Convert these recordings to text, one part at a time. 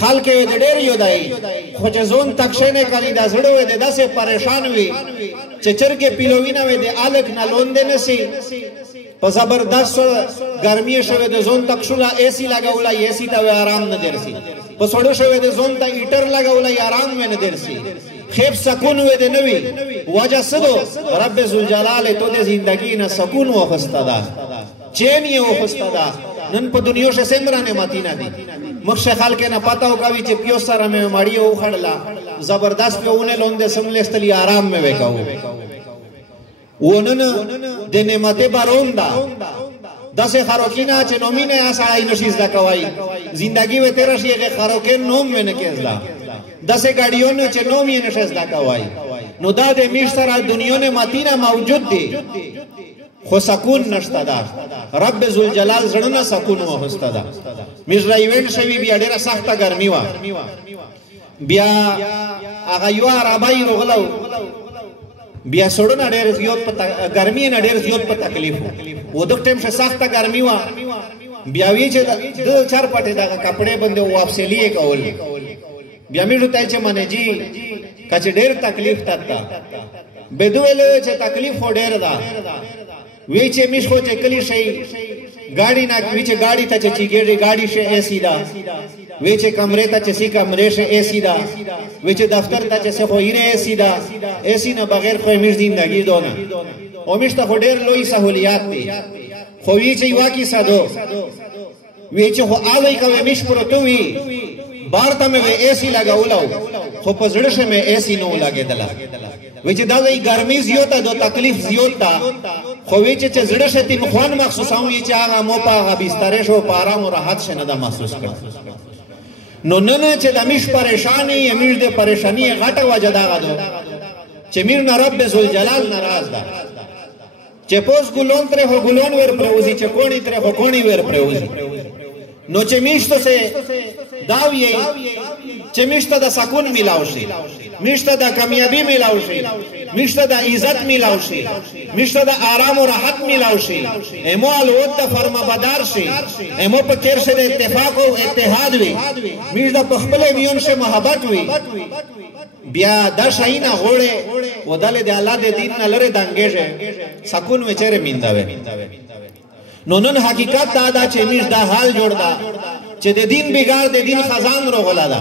خلک یې د ډېر یودایي خو چې زون تکشه نه کوي دا زړه وي د داسې پریشان وي چې چرګې پیلوي نه وي د الک نه لوندې نه سي په زبردست ګرمي شوی د زون تکشوله اسی لګوله اسی ته آرام نه درسي په سړو شوی د زون ته هیټر لګوله آرام نه درسي خیب سکون وې د نوي وجه سدو رب ذوالجلال تو د زندگی نه سکون واخسته ده چین یې واخسته ده نن په دنیا شه څنګه نعمتي نه دي مخشه خلک نه پتا وکوي چې پیو سره مې ماړی او خړلا زبردست پیونه لوند سملستلی آرام مې وکاو ونن د نعمت باروندا داسې خاروکینا چې نومینه اسای نشیز دا کوي زندگی و تیرا شي خاروکین نوم ونه کېزلا داسې ګاډیونه چې نوم یې نشیز دا کوي نو دا د میش سره دنیا نه ماتینا موجود دي خو سکون نشته ده رب ذوالجلال زړه سکون وهسته ده میش را ایونت شوی بیا ډیره سخته ګرمي و بیا هغه یو عربای روغلو بیا سړونه ډېر زیات په ګرمي نه ډېر زیات په تکلیف و د ټیم شه سخته ګرمي و بیا وی چې د چار پټه دا کپڑے باندې واپسلی کول بیا مې ته چې منه جی کچ ډېر تکلیف تاته بدویل چې تکلیف ډېر ده وی چې مش خو چې کلی شي गाड़ी ना वीचे गाड़ी ता चची गेड़ी गाड़ी से एसी दा वीचे कमरे ता चसी कमरे से एसी दा वीचे दफ्तर ता चसे खो हिरे एसी दा एसी ना बगैर कोई मिश जिंदगी दो ना ओ मिश ता खोडेर लोई सहूलियात दी खो वीचे वाकी सादो वीचे खो आवे का वे मिश पुरतुवी बारता में वे एसी लगा उलाओ खो पजड़श में एसी नो लगे दला वीचे दादा गर्मी जियोता दो तकलीफ जियोता खो वीचे चे जड़श तीन ख्वान मखसूस आऊं ये चाहा मोपा बिस्तरे शो पारा और राहत से नदा महसूस कर नो नने चे दमिश परेशानी अमीर दे परेशानी घाटा वजदा गदो चे मीर न रब ज़ुलजलाल नाराज दा चे पोस गुलोन तरे हो गुलोन वेर प्रवुजी चे कोणी तरे हो कोणी वेर प्रवुजी नो चे मिश्तो से दाव ये चे मिश्ता दा सकून मिलावशी मिश्ता दा कामयाबी मिलावशी मिश्ता दा इज्जत मिलावशी मिश्ता दा आराम और राहत मिलावशी एमो अलवद दा फरमा बदार शी एमो पकेर से दा इत्तेफाक और इत्तेहाद वी मिश्ता पखबले वियोन से मोहब्बत वी बिया दा शाहीना घोड़े वो दाले दे अल्लाह दे दीन न लरे दांगेजे सकून में चेहरे मिंदावे नोनन हकीकत दादा चे मिश दा हाल जोड़दा चे दे दिन बिगाड़ दे दिन खजान रो गलादा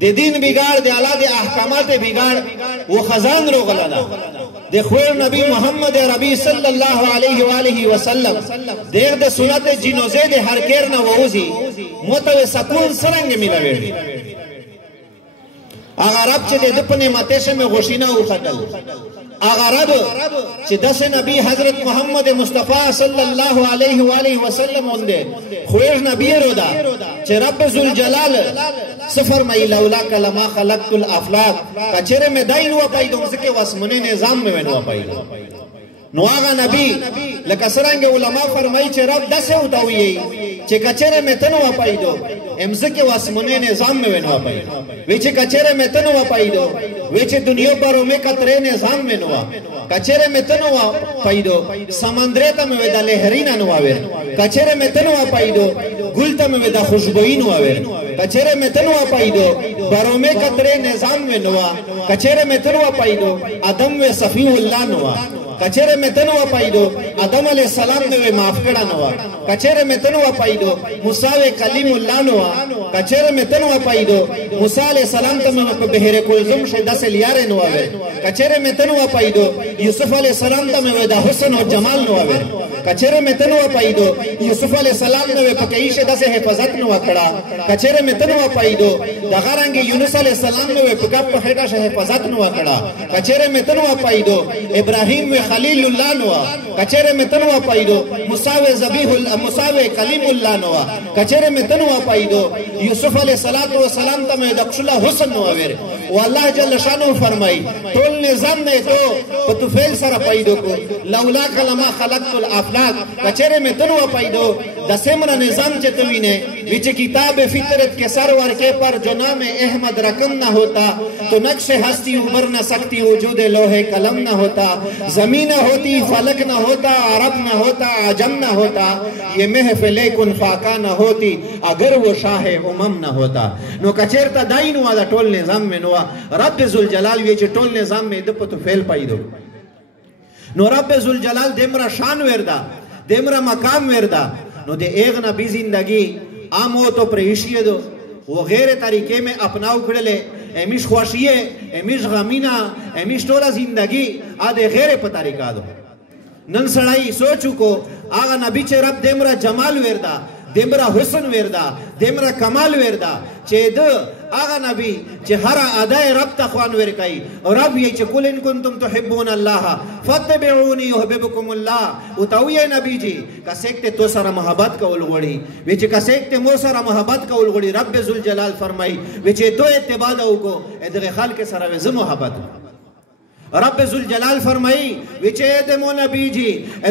दे दिन बिगाड़ दे अल्लाह दे अहकामात बिगाड़ वो खजान रो गलादा दे खुर नबी मोहम्मद रबी सल्लल्लाहु अलैहि वसल्लम देख दे सुन्नत जिनोजे दे हर केर न वउजी मोतवे सकून सरंग मिलावेड़ी अगर अब चे दे दपने मतेशे में गोशिना उखतल अगर अब चे दस नबी हजरत मोहम्मद मुस्तफा सल्लल्लाहु अलैहि वसल्लम उन्दे खुर नबी रोदा चे रब ज़ुलजलाल सफर में लौला कलमा खलक़तुल अफलाक कचरे में दाइन हुआ पाई दो उसके वस्मने निजाम में हुआ पाई नो आगा नबी लकसरंगे उलमा फरमाई चे रब दसे उतावी चे कचरे में तनो पाई दो एमसे के वस्मने निजाम में हुआ पाई वेचे कचरे में तनो पाई दो वेचे दुनिया पर में कतरे निजाम में हुआ कचरे में तनो पाई दो समंदरे तम वेदा लहरीना नुआवे कचरे में तनो पाई दो गुल तम वेदा खुशबुई नुआवे कचरे में तनुआ पाई दो बरो में कतरे निजाम में नुआ कचरे में तनुआ पाई दो आदम व सफीउल्लाह नुआ कचरे में तनुआ पाई दो आदम अलैहि सलाम ने वे माफ करा नुआ कचरे में तनुआ पाई दो मूसा व कलीमुल्लाह नुआ कचरे में तनुआ पाई दो मूसा अलैहि सलाम तम पे बहरे कुलजुम शदा से लियारे नुआ वे कचरे में तनुआ पाई दो यूसुफ अलैहि सलाम तम वे दा हुस्न और जमाल नुआ वे कचरे में तनुआ पाई दो यूसुफ अलैहि सलाम ने वे पकई शदा से हिफाजत नुआ कड़ा कचरे में तनुआ पाई दो दगारंगे यूनुस अलैहि सलाम ने वे पकप पखेड़ा से हिफाजत नुआ कड़ा कचरे में तनुआ पाई दो इब्राहिम व खलीलुल्लाह नुआ कचरे में तनुआ पाई दो मूसा व ज़बीहुल्लाह मूसा व कलीमुल्लाह नुआ कचरे में तनुआ पाई दो यूसुफ अलैहि सलातो व सलाम तम दक्षुला हुस्न नुआ वे वो अल्लाह जल्ल शानो फरमाई तोल निजाम ने तो पतुफेल सरा पाई दो को लौला कलमा खलक़तुल अफलाक कचरे में तनुआ पाई दो دا سمرا نظام چه توینے وچ کتاب فطرت کے سر ورکے پر جو نام احمد رقم نہ ہوتا تو نقش ہستی ابھر نہ سکتی وجود لوح قلم نہ ہوتا زمین نہ ہوتی فلک نہ ہوتا عرب نہ ہوتا عجم نہ ہوتا یہ محفل کن فاقہ نہ ہوتی اگر وہ شاہ امم نہ ہوتا نو کچیرتا دائی نو آدھا ٹول نظام میں نوا رب ذوالجلال ویچے ٹول نظام میں دپتو فیل پائی دو نو رب ذوالجلال دیمرا شان ویردہ دیمرا مقام ویردہ نو دے ایغ نبی زندگی آمو تو پریشی دو وہ غیر طریقے میں اپناو کھڑلے امیش خوشیے امیش غمینہ امیش ٹولا زندگی آدھے غیر پا طریقہ دو نن سڑائی سوچو کو آغا نبی چے رب دیمرا جمال ویردہ دیمرا حسن ویردہ دیمرا کمال ویردہ چے دو آغا نبی چے ہر آدھائے رب تخوان ورکائی اور رب یہ چے قُلْ إِن كُنْتُمْ تُحِبُّونَ اللَّهَ فَاتَّبِعُونِي يُحْبِبُكُمُ اللَّهُ اتاویے نبی جی کسیکتے تو سارا محبت کا الگوڑی ویچے کسیکتے مو سارا محبت کا الگوڑی رب ذوالجلال فرمائی ویچے دو اتباع دو کو ادغی خلق سارا ویز محبت رب ذوالجلال فرمائی ویچے دمو نبی جی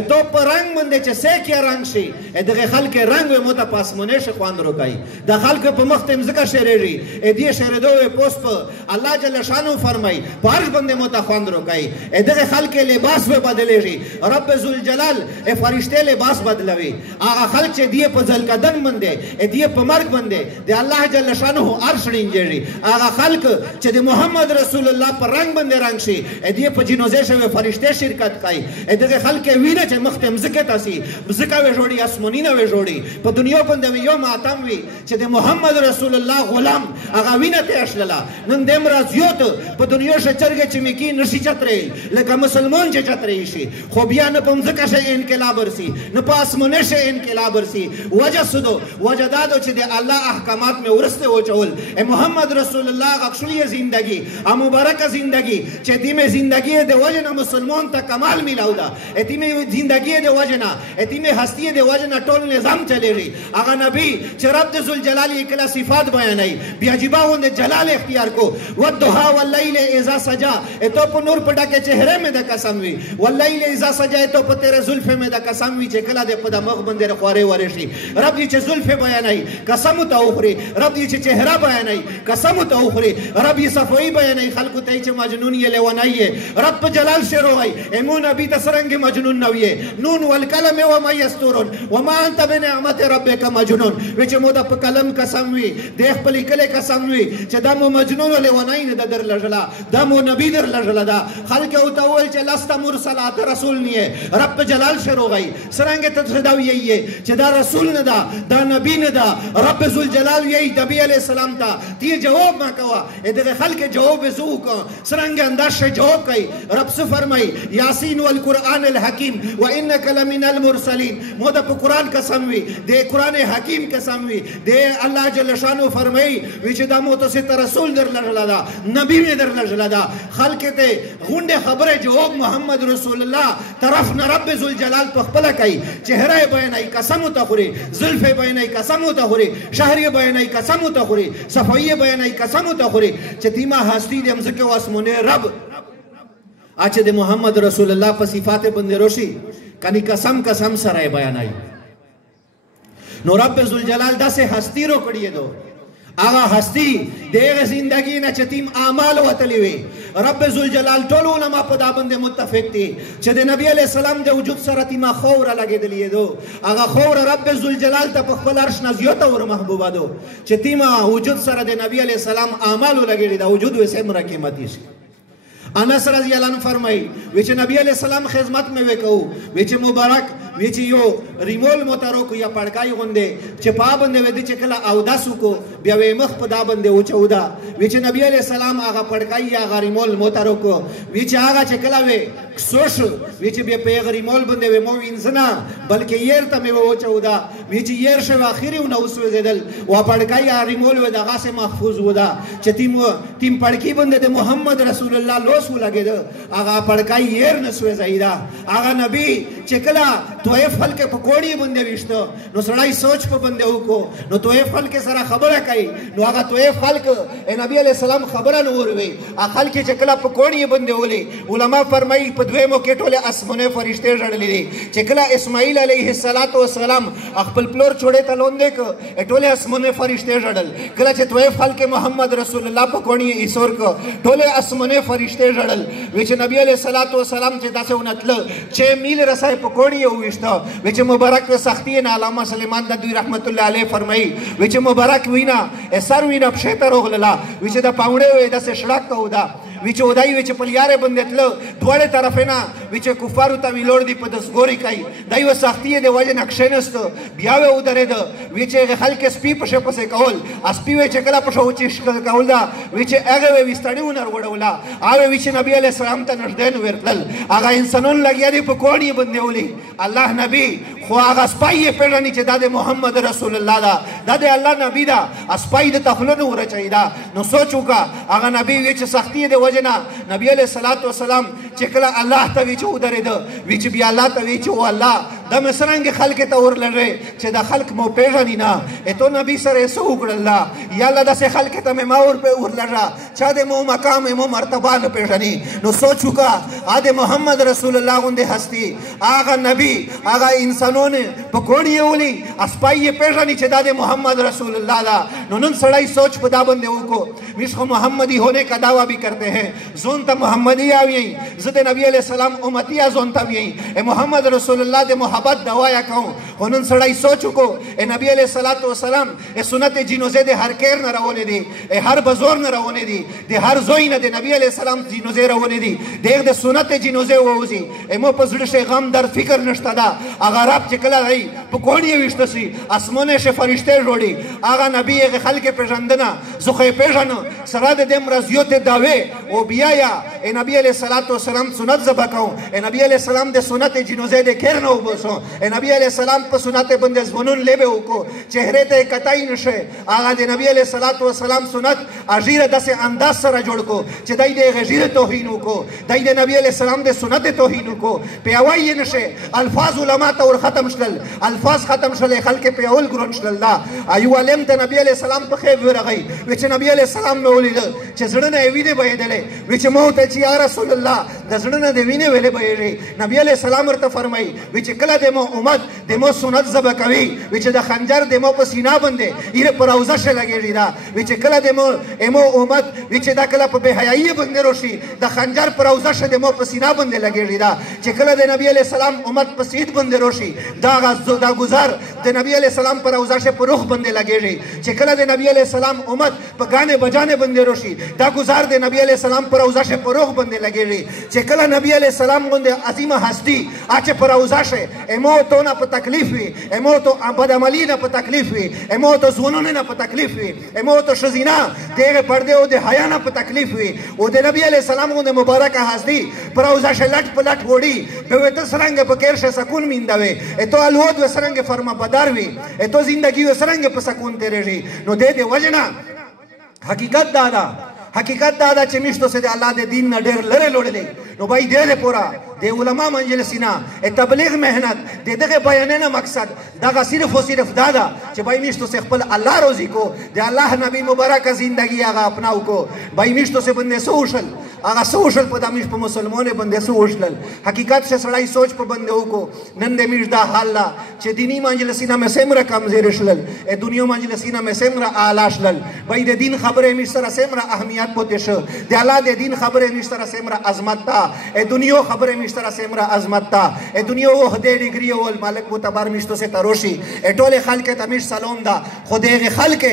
دو پر رنگ مندے چے سیکیا رنگ شی دغی خلق رنگ وی موتا پاس منیش خواند رکائی دا خلق پا مختم ذکر شیرے ری دی شیرے دو وی پوس پا اللہ جل شانو فرمائی پارش بندے موتا خواند رکائی دغی خلق لباس وی بدلے ری رب ذوالجلال فرشتے لباس بدلوی آغا خلق چے دیئے پا ذلقدن مندے دیئے پا مرگ مندے دی اللہ جل شانو عرش رنجے ری آغا خلق چے دی محمد رسول اللہ پر رنگ بندے رنگ شی دیئے پا جنوزے شوے فرشتے شرکت کائی دیگے خلق وینے چے مختم زکتا سی زکا وے جوڑی اسمونینہ وے جوڑی پا دنیا پندے وی یوم آتام وی چے دے محمد رسول اللہ غلام آغا وینے تے اشللا نن دیم رازیوت پا دنیا شے چرگے چمیکی نشی چتریل لکا مسلمون چے چتریشی خوبیا نپم زکا شے انقلابر سی نپا اسمونے شے انقلابر سی وجہ سدو وجہ دادو چے دے اللہ احکامات میں ورستے ہو چول اے محمد رسول اللہ اکشلی زندگی مبارک زندگی چے دی میں زندگی دے وجنا مسلمان تا کمال ملاو دا ایتی میں زندگی دے وجنا ایتی میں ہستی دے وجنا ٹول نظام چلے رہی آغا نبی چے رب دے ذوالجلالی اکلا صفات بیانائی بیاجبا ہوندے جلال اختیار کو والدہا واللیل اذا سجا ایتو پا نور پڑا کے چہرے میں دا قسم وی واللیل اذا سجا ایتو پا تیرے ظلف میں دا قسم وی چے کلا دے پا دا مغبندے رخوارے ورشی رب دی چے ظلف بیانائی قسم تا اخری رب دی چے چہرہ بیانائی قسم تا اخری رب دی صفوئی بیانائی خلقو تی چے مجنونی لیونائی رب جلال شروع آئی امون ابی تسرنگ مجنون نویے نون والکلم وما یستورون وما انت بنعمت رب کا مجنون ویچ مودا پا کلم قسم وی دیکھ پلی کلے قسم وی چه دامو مجنون لیونائن دا در لجلا دامو نبی در لجلا دا خلق اوتاول چه لستا مرسلات رسول نیے رب جلال شروع آئی سرنگ تتصداو یہی چه دا رسول ندا دا نبی ندا رب ذوالجلال یہی نبی علیہ السلام تا تی جواب ما کوا ادھر خلق جواب زو کا سرنگ انداز جواب کئی رب سے فرمائی یاسین والقرآن الحکیم وَإِنَّكَ لَمِنَ الْمُرْسَلِينَ مودا پا قرآن قسم وی دے قرآن حکیم قسم وی دے اللہ جل شانو فرمائی ویچے دا موتو سے رسول در لجلا دا نبی میں در لجلا دا خلق تے غنڈے خبر جواب محمد رسول اللہ طرف نرب ذوالجلال پخپلا کئی چہرہ بیانائی قسم تخوری ظلف بیانائی قسم تخوری شہری بیانائی قسم تخوری صفائی بیانائی قسم تخوری چتیمہ ہستی دے امزکے واسمونے رب آچے دے محمد رسول اللہ پا صفات بندے روشی کنی قسم قسم سرائے بیانائی نو رب ذوالجلال دا سے ہستی رو کڑیے دو آغا ہستی دیغ زندگی نا چتیم آمال وطلیوی رب ذوالجلال طول علماء پدا بندے متفق تی چھ دے نبی علیہ السلام دے وجود سرطی ما خورا لگے دلیے دو آغا خورا رب ذوالجلال تا پخفل عرش نزیوتا ور محبوبا دو چھ تیما وجود سر دے نبی علیہ السلام آمالو لگے دا وجود ویسے مرکی متیش انس رضی اللہ عنہ فرمائی ویچے نبی علیہ السلام خدمت میں ویکو ویچے مبارک ویچے یو ریمول موتارو کو یا پڑکائی گندے چے پا بندے ویدی چے کلا اوداسو کو بیا وی مخ پدا بندے اوچا اودا ویچے نبی علیہ السلام آغا پڑکائی آغا ریمول موتارو کو ویچے آغا چے کلا وی سوش ویچے بیا پیغ ریمول بندے وی مو انزنا بلکہ یر تا میں اوچا اودا ویچے یر شو آخری اونا اسوے زیدل و پڑکائی آغا ریمول وی داغا سے محفوظ اودا چے تیم پڑکی بندے دے محمد رسول اللہ لوسو لگے دا آغا پڑکائی یر نسوے زیدہ آغا نبی چے کلا توې فل کې پکوړی باندې وشته نو سړی سوچ په باندې وکړو نو توې فل کې سره خبره کوي نو هغه توې فل کې نبی علیہ السلام خبره نور وی اخل کې چې کله پکوړی باندې ولي علما فرمایي په دویمو کې ټوله اسمانه فرشته جوړلې دي چې کله اسماعیل علیه السلام خپل پلور چوڑے ته لوندې ک ټوله اسمانه فرشته جوړل کله چې توې فل کې محمد رسول الله پکوړی ایثور ک ټوله اسمانه فرشته جوړل وی چې نبی علیہ السلام چې تاسو ونتل چې میل رسای پکوړی وشته وی چې مبارک سختی نه علامه سلیمان د دوی رحمت الله علیه فرمایي وی چې مبارک وینا سر وینا په شته روغله وی چې د پاوړې وې د شړک کودا وی چې ودای وی چې پلیاره باندې تل دوړې طرف نه وی چې کفارو ته ویلور دی په دسګوري کوي دایو سختی دی وجه نقشنست بیا و ودرېد وی چې خلک سپی په شپه سه کول اسپی وی چې کله په شو چې کول دا وی چې هغه وی ستړیونه وروړولا او وی چې نبی علی السلام ته نږدې ورتل هغه انسانون لګیا دی په کوړی باندې ولي الله نبی خو هغه سپای پیژني چې د محمد رسول الله دا د الله نبی دا سپای د تخلون ورچای دا نو سوچو کا هغه نبی وی چې سختی دی وجنا نبی علیہ الصلوۃ والسلام چې کله الله ته وی چې ودرېد وی چې بیا الله ته وی چې الله د مسرنګ خلک ته ورلره چې د خلک مو پیژني نه اته نبی سره سو وکړ الله یا الله د خلک ته ما ور په ورلره چا د مو مقام مو مرتبه نه پیژني نو سوچو کا د محمد رسول الله غوندې هستی هغه نبی هغه انسانونه په کوړی ولي اسپای پیژني چې د محمد رسول الله لا نو نن سړی سوچ په دا باندې وکړو مشخ محمدی ہونے کا دعویٰ بھی کرتے ہیں زون تا محمدی آوی زد نبی علیہ السلام امتی زون تا بھی اے محمد رسول اللہ دے محبت دوایا کہوں انہوں سڑائی سوچو کو اے نبی علیہ السلام اے سنت جنوزے دے ہر کیر نہ رہونے دی اے ہر بزور نہ رہونے دی دے ہر زوئی نہ دے نبی علیہ السلام جنوزے رہونے دی دیکھ دے سنت جنوزے ووزی اے مو پزڑش غم در فکر نشتا دا اگر آپ چکلا رہی پکوڑی وشتسی اسمونے سے فرشتے روڑی آغا نبی خلق پیژندنا زخے پیژن سراد دم رضیوت داوے او بیایا اے نبی علیہ السلام سنت زبا کہوں اے نبی علیہ السلام دے سنت جنوزے دے کھیر نو بسو اے نبی علیہ السلام پا سنت بندے زبنون لے بے اوکو چہرے تے کتائی نشے آغا دے نبی علیہ السلام سنت اجیر دس انداز سر جوڑ کو چہ دائی دے غجیر توہینو کو دائی دے نبی علیہ السلام دے سنت توہینو کو پیاوائی نشے الفاظ علماء تور ختم شلل الفاظ ختم شلل خلق پیاول گرون شلل دا ایو علم دے نبی علیہ السلام پا خیب ورغی وچ نبی علیہ السلام میں اولی دل چہ زڑنا ایوینے بھائی دلے وچ موت چی یا رسول اللہ دا زڑنا دیوینے ویلے بھائی رہی نبی علیہ السلام ارتا فرمائی وچ کلا دے مو امت دے مو سنت زبا کوي وچ دا خنجر دے مو پا سینہ بندے ایرے پراوزہ شے لگے رہی دا وچ کلا دے مو امت وچ دا کلا پا بے حیائی بندے روشی دا خنجر پراوزہ شے دے مو پا سینہ بندے لگے رہی دا چہ کلا دے نبی علیہ السلام امت پا سید بندے روشی دا گزار دے نبی علیہ السلام پراوزہ شے پا روح بندے لگے رہی چہ کلا دے نبی علیہ السلام امت پا گانے بجانے بندے روشی دا گزار دے نبی علیہ السلام پراوزہ شے پا روح بندے لگے رہی چہ کلا نبی علیہ السلام گندے عظیم ہستی آچے پراوزہ شے امو تو نا پا تکلیف ہوئی امو تو بدعملی نا پا تکلیف ہوئی امو تو زونونے نا پا تکلیف ہوئی امو تو شزینہ دیگے پردے او دے حیاء نا پا تکلیف ہوئی او دے نبی علیہ السلام گندے مبارکہ ہستی پراوزہ شے لٹ پا لٹ وڑی بیویتا سرنگ پا کیر شے سکون میندوے اتو الود و سرنگ فرما بدار ہوئی اتو زندگی و سرنگ پا سکون تیرے رہی نو دے دے وجنا حقیقت دادا چه میشتو سے دے اللہ دے دین نا دیر لرے لوڑے دے نو بھائی دے دے پورا دے علماء منجلسینا تبلیغ محنت دے دے بیانینا مقصد دا صرف و صرف دادا چه بھائی میشتو سے خپل اللہ روزی کو دے اللہ نبی مبارک زندگی آگا اپناو کو بھائی میشتو سے بندے سوشل آگا سوشل پا دا میش پا مسلمونے بندے سوشل حقیقت سے سڑائی سوچ پا بندے ہو کو نندے میش دا حال لا چه دینی منجلسینا میں سمرہ کم زیرش لل دنیا منجلسینا میں سمرہ آلاش لل بھائی دے دین خبریں میش سرہ سمرہ اہمیت پوتش دے اللہ دے دین خبریں میش سرہ سمرہ عظمت تا دنیا خبریں میش سرہ سمرہ عظمت تا دنیا وحدے ڈگری والمالک متبار میشتو سے تروشی ٹول خلق تا میش سلام دا خودے خلق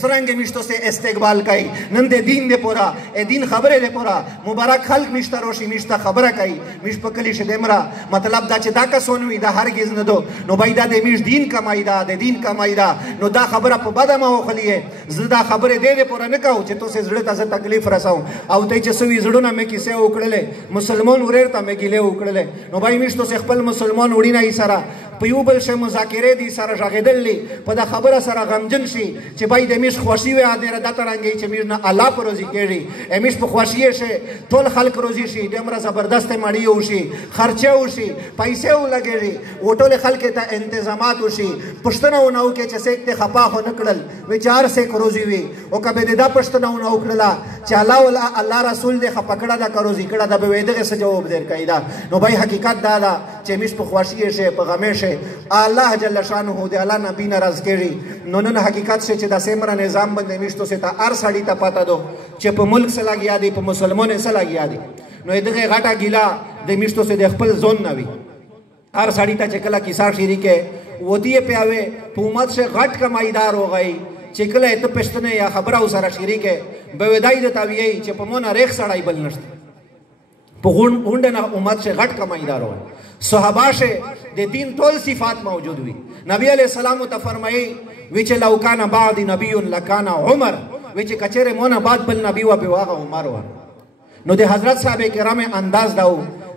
سرنگ میشتو سے استقبال کئی نندے دین دے پورا دین خبریں دے پورا مبارک خلق میشتا روشی میشتا خبرہ کئی میش پکلی شدے مرا مطلب دا چه دا کسونوی دا ہرگز ندو نو بائی دا دے میش دین کمائی دا دے دین کمائی دا نو دا خبرہ پا بدا ما ہو خلیے زدہ خبریں دے پورا نکاو چه تو سے زڑتا سے تکلیف رساؤں او تے چه سوی زڑونا میں کسے اکڑلے مسلمان وریر تا میں گلے اکڑلے نو بائی میشتو سے خپل مسلمان اڑینا ہی سارا په یو بل شی مذاکرې دي سره غږېدل دي په دا خبره سره غمجن شي چې بای د میش خوشي وي ادره د ترنګي چې میش نه الله پر روزي کېږي امیش په خوشي شي ټول خلک روزي شي دمره زبردست مړی وشي خرچه وشي پیسې ولګېږي او ټول خلک ته انتظامات وشي پښتنه ونو کې چې سیک ته خپا خو نکړل وچار سیک روزي وي او کبه دا پښتنه ونو کړلا چې الله رسول دې خپکړه دا کروزي کړه دا به دغه څه جواب در کایدا نو بای حقیقت دا دا چې میش په خوشي شي په غمه شي الله جل شانه دې الله نبی ناراض کړي نو نن حقیقت شي چې دا سیمره نظام باندې میشتو سه تا ار سړی ته پاته دو چې په ملک سره لګیا دي په مسلمانانو سره لګیا دي نو دغه غټه ګیلا د میشتو سه د خپل ځون نوي ار سړی ته چې کله کیسه شری کې ودی په اوه په امت سه غټ کمایدار हो गई چې کله ته پښتنه یا خبره سره شری کې به ودای د تاویې چې په مونږه ریخ سړی بل نشته په غونډه نه امت سے غټ کمایدار ہو صحابہ سے د دین ټول صفات موجود وي نبی علیہ السلام ته فرمایي وچ لو کان بعد نبی لکان عمر وچ کچره مونږه بعد بل نبی و به واغه عمر و نو د حضرت صاحب کرام انداز داو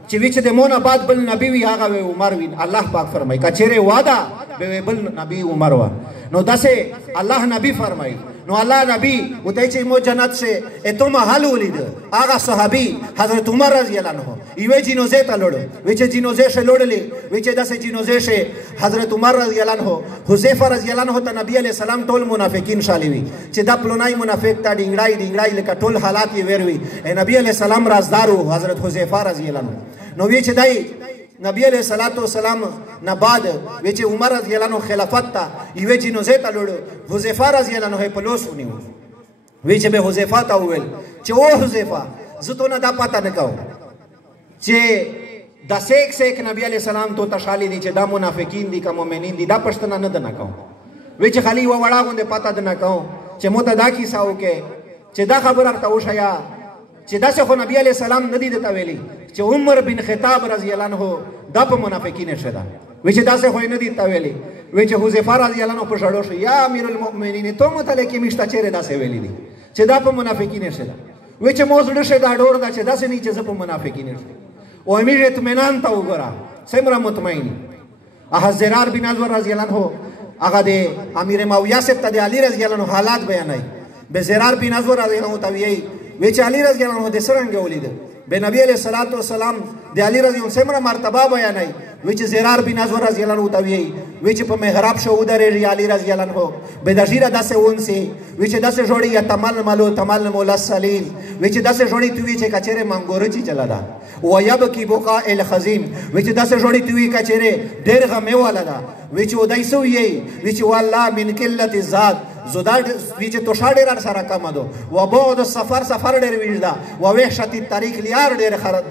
چې وچ د مونږه بعد بل نبی وی هغه عمر وین الله پاک فرمایي کچره وعده به بل نبی عمر و نو دسه الله نبی فرمایي نو الله نبی وته چې مو جنت سے اتو محل ولید هغه صحابي حضرت عمر رضی الله عنه ایوه جنازه ته لړ وچ جنازه شه لړلې وچ داسې جنازه شه حضرت عمر رضی الله عنه حذیفه رضی الله عنه ته نبی علیہ السلام ټول منافقین شالي وي چې دا پلونای منافق تا ډینګړای لکه ټول حالات یې وروي نبی علیہ السلام رازدارو حضرت حذیفه رضی الله عنه نو وی چې دای نبی علیہ الصلوۃ والسلام نه بعد وچ عمر رضی الله عنه خلافت تا ایوه جنازه ته لړ حذیفه رضی الله عنه په لوس ونیو وی چې به حذیفه ته وویل چې او حذیفه زه نه دا پاته نه کوم چې دا سیک نبی علیہ السلام تو تشالی دي چې دا منافقین دي که مؤمنین دي دا پښتنه نه دنه کوم وی چې خالی و وړا غونډه پاته دنه کوم چې مو ته دا کیسه وکي چې دا خبر ارته وشیا چې دا څه خو نبی علیہ السلام ندی دته ویلي چې عمر بن خطاب رضی الله عنه دا په منافقین شته وی چې دا څه خو نه دی ته ویلي وی چې حذیفه رضی الله عنه په شړو شو یا امیر المؤمنین ته متل کې مشته چیرې دا څه ویلي دي چې دا په منافقین شته وی چې موږ شه دا ډور دا چې دا څه نه چې په منافقین شته او امیر اطمینان ته وګوره سمره مطمئن هغه زرار بن ازور رضی الله عنه هغه د امیر معاویه ست د علی رضی الله عنه حالات بیانای به زرار بن ازور رضی الله عنه ته وی چې علی رضی الله عنه د سرنګ ولید به نبی علیہ الصلوۃ والسلام د علی رضی الله عنه مرتبه بیانای وی چې زرار بن ازور رضی الله عنه ته وی چې په محراب شو درې علی رضی الله عنه به د شیره داسه ونسی وی چې داسه جوړی یا تمل ملو تمل مولا سلیم وی چې داسه جوړی توی چې کچره منګور چی چلا دا و یبکی بقاء الخزیم وی چې داسه جوړی توی کچره ډیر غمه والا دا وی چې ودای سو یی وی چې والله من قلت الذات زودا وی چې تو شاډه را سره کم دو و بعد سفر ډیر ویژدا و وحشت الطريق لیار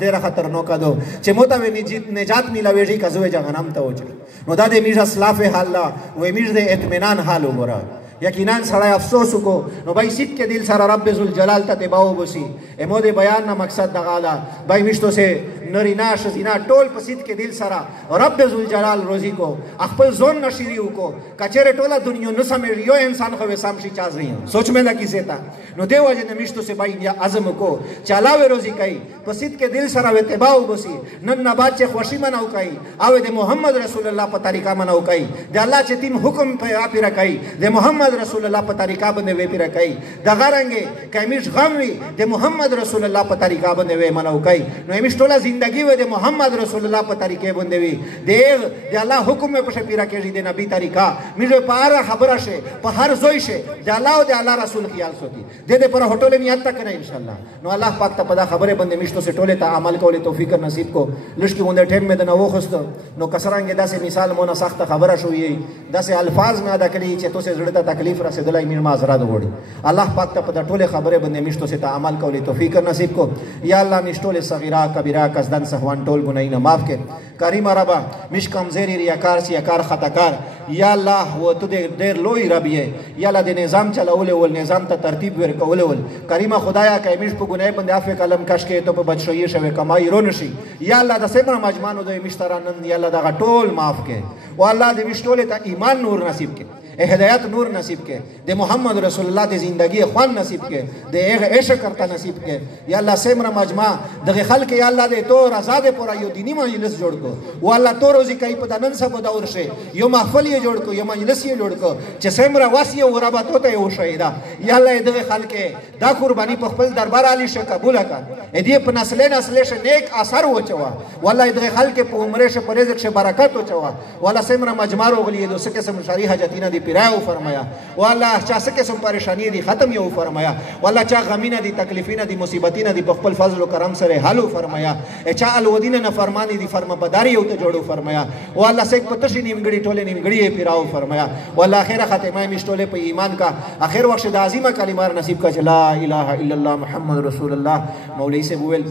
ډیر خطرناک دو چې موته نجات میلاویږي کزوې جهنم ته وځي نو دا د میژ اسلاف حال و میژ د اطمینان حال وګوره یقینا سړی افسوس کو نو بای سید کې دل سره رب ذل جلال ته تباو بسی امو د بیان نه مقصد دغه دا بای مشتو سے نرینا شزینا ټول په سید کې دل سره رب ذل جلال روزی کو خپل ځون نشریو کو کچره ټوله دنیا نو سمې یو انسان خو سم شي چاز رہی سوچ میں نہ کیسه تا نو دیو جن مشتو سے بای یا عزم کو چلاوي روزی کوي په سید کې دل سره تباو بسی نن نه بعد چې خوشی مناو کوي او د محمد رسول الله په طریقه مناو کوي د الله چې تیم حکم په اپیرا کوي د محمد رسول الله په طریقه باندې وی پیرا کوي د غرنګ کمیش غم وی د محمد رسول الله په طریقه باندې وی مناو کوي نو همیش ټوله زندگی و د محمد رسول الله په طریقې باندې وی د الله حکم په شپیرا کې د نبی طریقه میږي په خبره شه په هر زوی شه د الله او د الله رسول خیال سوتی د دې پر هټول نیت تک نه ان شاء الله نو الله پاک ته په خبره باندې مشتو سے ټوله ته عمل کولې توفیق نصیب کو لشکې مونږ ټیم مې د نو خوست نو کسرانګ داسې مثال مونږه سخت خبره شوې داسې الفاظ مې ادا کړی چې تاسو زړه ته تکلیف رسیدلای میر معذرت وړي الله پاک ته په ټوله خبره باندې مشتو سے عمل کولې توفیق نصیب کو یا الله مشتو له صغیرا کبیرا قصدن سهوان ټول ګناینه معاف کړه کریم ربا مش کمزوری ریاکار سیاکار خطاکار یا الله و تو ډیر لوی رب یې یا الله د نظام چلول ول نظام ته ترتیب ورکول ول کریم خدایا کای مش په ګنای باندې عفو کلم کش کې ته په بچوي شوی کمای رون شي یا الله د سیمه مجمانو د مشترانند یا الله د ټول معاف کړه او الله د مشتول ته ایمان نور نصیب کړه هدایت نور نصیب کې د محمد رسول الله د زندگی خوان نصیب کې د عشق کرتا نصیب کې یا الله سمره مجمع دغه خلک یا الله دې تو رضا دې پورا یو دینی مجلس جوړ کو او الله تو روزي کوي په دنن سبا دور شي یو محفل یې جوړ کو یو مجلس یې جوړ کو چې سمره واسي او ربات ہوتا یو شهیدا یا الله دغه خلک دا قرباني په خپل دربار علي شه قبول کړه دې په نسل شه نیک اثر وچوا والله دغه خلک په عمره شه په رزق شه برکت وچوا والله سمره مجمع وغلی دوسه قسم شری حاجتینا دی پیراو فرمایا والله چا څه قسم پریشانی دی ختم یو فرمایا والله چا غمینا دی تکلیفینا دی مصیبتینا دی په خپل فضل او کرم سره حل فرمایا چا الودین نه فرمانی دی فرما بداری او ته جوړو فرمایا والله سیک پتشی نیمګړي ټوله نیمګړي پیراو فرمایا والله اخر خاتمه مشتوله په ایمان کا اخر وخت د عظیمه کلمار نصیب کا لا اله الا الله محمد رسول الله مولوی سے بول